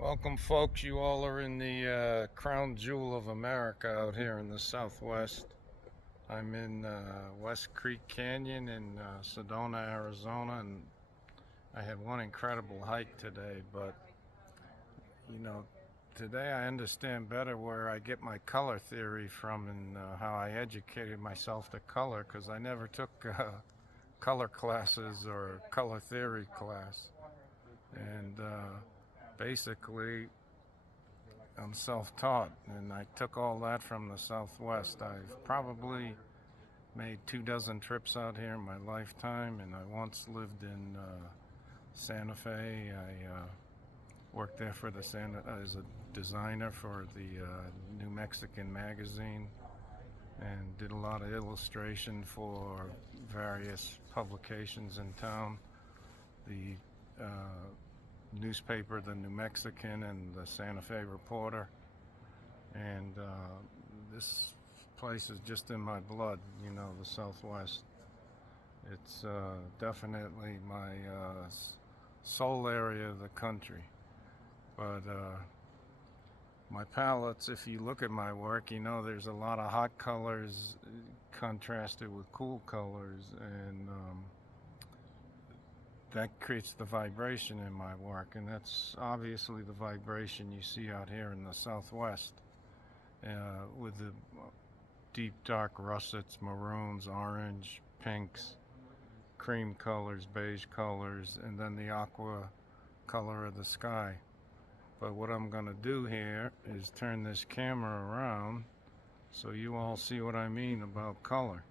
Welcome, folks. You all are in the crown jewel of America out here in the Southwest. I'm in West Creek Canyon in Sedona, Arizona, and I had one incredible hike today. But you know, today I understand better where I get my color theory from and how I educated myself to color, because I never took color classes or color theory class. And basically, I'm self-taught, and I took all that from the Southwest. I've probably made 24 trips out here in my lifetime, and I once lived in Santa Fe. I worked there for as a designer for the New Mexican magazine, and did a lot of illustration for various publications in town. The newspaper, the New Mexican, and the Santa Fe Reporter. And this place is just in my blood, the Southwest. It's definitely my soul area of the country. But my palettes, if you look at my work, there's a lot of hot colors contrasted with cool colors, and that creates the vibration in my work, and that's obviously the vibration you see out here in the Southwest, with the deep dark russets, maroons, orange, pinks, cream colors, beige colors, and then the aqua color of the sky. But what I'm going to do here is turn this camera around so you all see what I mean about color.